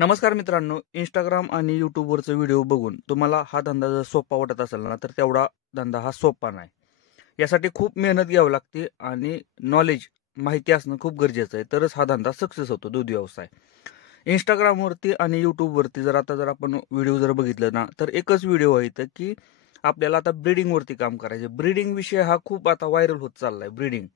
नमस्कार मित्रांनो, इंस्टाग्राम आणि यूट्यूबवरचा व्हिडिओ बघून तुम्हाला हा धंदा जर सोपा वाटत असेल ना, तर तेवढा धंदा हा सोपा नाही. यासाठी खूप मेहनत घ्यावी लागते आणि नॉलेज, माहिती असणं खूप गरजेचं आहे. तरच हा धंदा सक्सेस होतो, दूध व्यवसाय. इंस्टाग्रामवरती आणि यूट्यूबवरती जर आपण व्हिडिओ बघितलं ना, तर एकच व्हिडिओ आहे इथं की आपल्याला आता ब्रीडिंगवरती काम करायचं. ब्रीडिंग विषय हा खूप आता व्हायरल होत चाललाय. ब्रीडिंग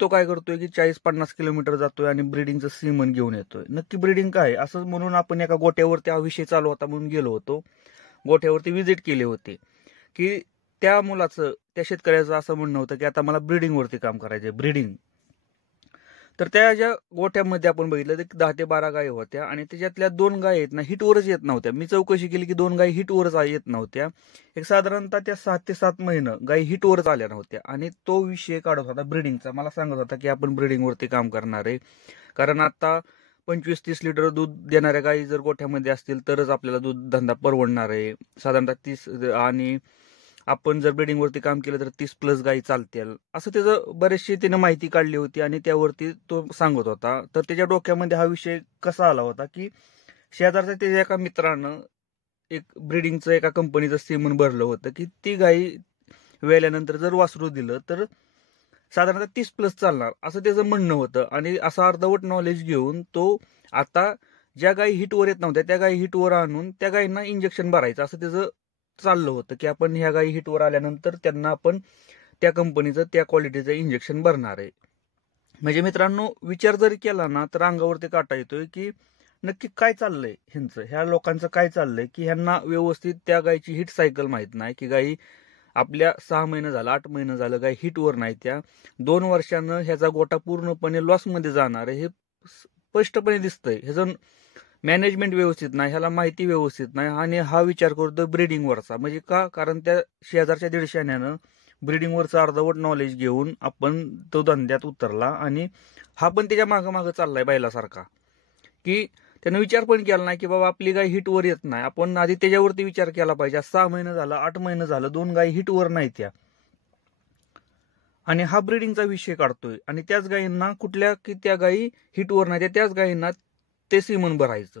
तो काय करतोय की 40-50 किलोमीटर जातोय आणि ब्रीडिंगचं सीमन घेऊन येतोय. नक्की ब्रीडिंग काय असं म्हणून आपण एका गोट्यावरती हा विषय चालू होता म्हणून गेलो होतो. गोठ्यावरती व्हिजिट केले होते की त्या मुलाचं, त्या शेतकऱ्याचं असं म्हणणं होतं की आता मला ब्रीडिंगवरती काम करायचंय. ब्रीडिंग तर त्या ज्या गोठ्यामध्ये आपण बघितलं तर 10 ते 12 गायी होत्या आणि त्याच्यातल्या 2 गायी आहेत ना हिटवरच येत नव्हत्या. मी चौकशी केली की 2 गायी हिटवरच येत नव्हत्या. एक साधारणतः त्या 6 ते 7 महिने गायी हिटवरच आल्या नव्हत्या आणि तो विषय काढत होता ब्रीडिंगचा. मला सांगत होता की आपण ब्रीडिंगवरती काम करणार आहे, कारण आता 25-30 लिटर दूध देणाऱ्या गायी जर गोठ्यामध्ये असतील तरच आपल्याला दूध धंदा परवडणार आहे. साधारणतः 30 आणि आपण जर ब्रीडिंगवरती काम केलं तर 30+ गायी चालतील, असं त्याचं बरेचशी त्यानं माहिती काढली होती आणि त्यावरती तो सांगत होता. तर त्याच्या डोक्यामध्ये हा विषय कसा आला होता की शेजारच्या त्याच्या एका मित्रानं एक ब्रीडिंगचं एका कंपनीचं सीमन भरलं होतं की ती गायी वेल्यानंतर जर वासरू दिलं तर साधारणतः 30+ चालणार, असं त्याचं म्हणणं होतं. आणि असं अर्धवट नॉलेज घेऊन तो आता ज्या गायी हिटवर येत नव्हत्या त्या गायी हिटवर आणून त्या गायींना इंजेक्शन भरायचं, असं त्याचं चाललं होतं की आपण ह्या गायी हिटवर आल्यानंतर त्यांना आपण त्या कंपनीचं, त्या क्वालिटीचं इंजेक्शन भरणार आहे. म्हणजे मित्रांनो, विचार जर केला ना तर अंगावरती काटा येतोय की नक्की काय चाललंय ह्यांचं, ह्या लोकांचं काय चाललंय की ह्यांना व्यवस्थित त्या गायीची हिट सायकल माहित नाही की गायी आपल्या 6 महिने झालं, 8 महिने झालं गाय हिटवर नाही. त्या 2 वर्षानं ह्याचा गोटा पूर्णपणे लॉसमध्ये जाणार आहे हे स्पष्टपणे दिसतंय. ह्याचं मॅनेजमेंट व्यवस्थित नाही, ह्याला माहिती व्यवस्थित नाही आणि हा विचार करतो ब्रीडिंगवरचा. म्हणजे का? कारण त्या शेजारच्या दीडशाण्यानं ब्रीडिंगवरचं अर्धवट नॉलेज घेऊन आपण तो धंद्यात उतरला आणि हा पण त्याच्या मागं मागं चाललाय बैलासारखा, की त्यानं विचार पण केला नाही की बाबा आपली गाय हिटवर येत नाही. आपण आधी त्याच्यावरती विचार केला पाहिजे. 6 महिने झालं, 8 महिने झालं, 2 गायी हिटवर नाही त्या, आणि हा ब्रीडिंगचा विषय काढतोय. आणि त्याच गायींना कुठल्या की त्या गायी हिटवर नाही त्याच गायींना ते सीमन भरायचं.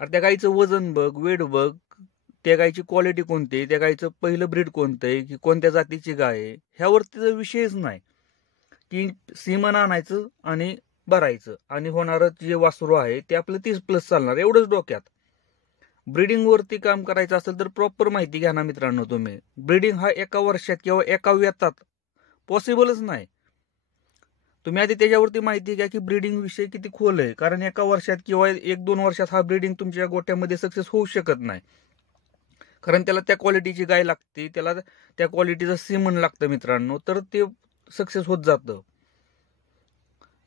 अरे त्या गायीचं वजन बघ, वेट बघ, त्या गायीची क्वालिटी कोणती आहे, त्या गायीचं पहिलं ब्रीड कोणतं आहे, की कोणत्या जातीची गाय आहे, ह्यावरती विषयच नाही. की सीमन आणायचं आणि भरायचं आणि होणारं जे वासरू आहे ते आपलं 30+ चालणार, एवढंच डोक्यात. ब्रीडिंगवरती काम करायचं असेल तर प्रॉपर माहिती घ्या ना मित्रांनो तुम्ही. ब्रीडिंग हा एका वर्षात किंवा एका व्यतात पॉसिबलच नाही. तुम्ही आधी त्याच्यावरती माहिती घ्या की ब्रीडिंग विषय किती खोल आहे, कारण एका वर्षात किंवा 1-2 वर्षात हा ब्रीडिंग तुमच्या गोट्यामध्ये सक्सेस होऊ शकत नाही. कारण त्याला त्या क्वालिटीची गाय लागते, त्याला त्या क्वालिटीचं सीमन लागतं मित्रांनो, तर ते सक्सेस होत जातं.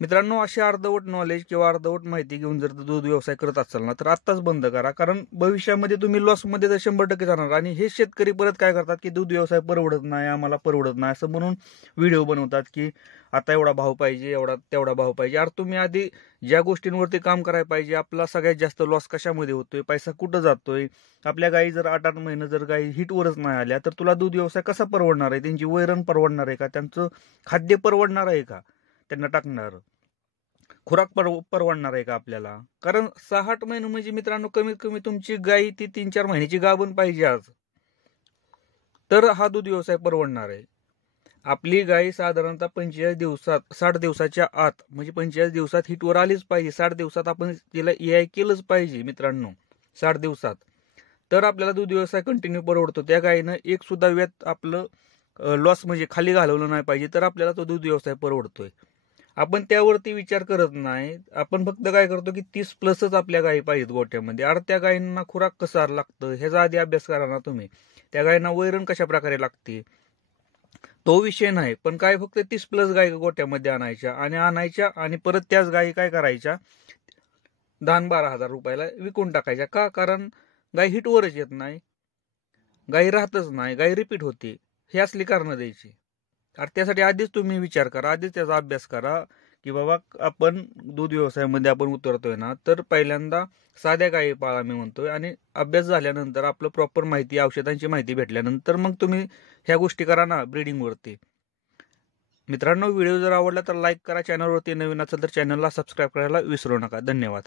मित्रांनो, असे अर्धवट नॉलेज किंवा अर्धवट माहिती घेऊन जर दूध व्यवसाय करत असाल ना तर आत्ताच बंद करा, कारण भविष्यामध्ये तुम्ही लॉसमध्ये तर 100% जाणार. आणि हे शेतकरी परत काय करतात की दूध व्यवसाय परवडत नाही, आम्हाला परवडत नाही असं म्हणून व्हिडिओ बनवतात की आता एवढा भाव पाहिजे, एवढा तेवढा भाव पाहिजे. अरे तुम्ही आधी ज्या गोष्टींवरती काम करायला पाहिजे, आपला सगळ्यात जास्त लॉस कशामध्ये होतोय, पैसा कुठं जातोय. आपल्या गायी जर 8-8 महिने जर गायी हिटवरच नाही आल्या तर तुला दूध व्यवसाय कसा परवडणार आहे? त्यांची वैरण परवडणार आहे का? त्यांचं खाद्य परवडणार आहे का? त्यांना टाकणार खुराक परवडणार आहे का आपल्याला? कारण 6-8 महिने म्हणजे मित्रांनो कमीत कमी तुमची गाय ती 3-4 महिन्याची गाभण पाहिजे आज, तर हा दूध व्यवसाय परवडणार आहे. आपली गाय साधारणतः 45 दिवसात, 60 दिवसाच्या आत, म्हणजे 45 दिवसात हिटवर आलीच पाहिजे. 60 दिवसात आपण तिला EI केलंच पाहिजे मित्रांनो. 60 दिवसात तर आपल्याला दूध व्यवसाय कंटिन्यू परवडतो. त्या गायीनं एक सुद्धा वेत आपलं लॉस म्हणजे खाली घालवलं नाही पाहिजे, तर आपल्याला तो दूध व्यवसाय परवडतोय. आपण त्यावरती विचार करत नाही. आपण फक्त काय करतो की 30+ आपल्या गायी पाहिजेत गोठ्यामध्ये. अरे त्या गायींना खुराक कसं लागतं ह्याचा आधी अभ्यास करा ना तुम्ही. त्या गायींना वैरण कशा प्रकारे लागते तो विषय नाही, पण काय फक्त 30+ गायी गोट्यामध्ये आणायच्या आणि परत त्याच गायी काय करायच्या 10-12 हजार रुपयाला विकून टाकायच्या. का? कारण गाय हिटवरच येत नाही, गायी राहतच नाही, गायी रिपीट होते. हे असली कारणं द्यायची. त्यासाठी आधीच तुम्ही विचार करा, आधीच त्याचा अभ्यास करा की बाबा आपण दूध व्यवसायामध्ये आपण उतरतोय ना तर पहिल्यांदा साध्या गायी पाळा मी म्हणतोय, आणि अभ्यास झाल्यानंतर आपलं प्रॉपर माहिती, औषधांची माहिती भेटल्यानंतर मग तुम्ही ह्या गोष्टी करा ना ब्रीडिंगवरती. मित्रांनो, व्हिडिओ जर आवडला तर लाईक करा, चॅनलवरती नवीन असेल तर चॅनलला सबस्क्राईब करायला विसरू नका. धन्यवाद.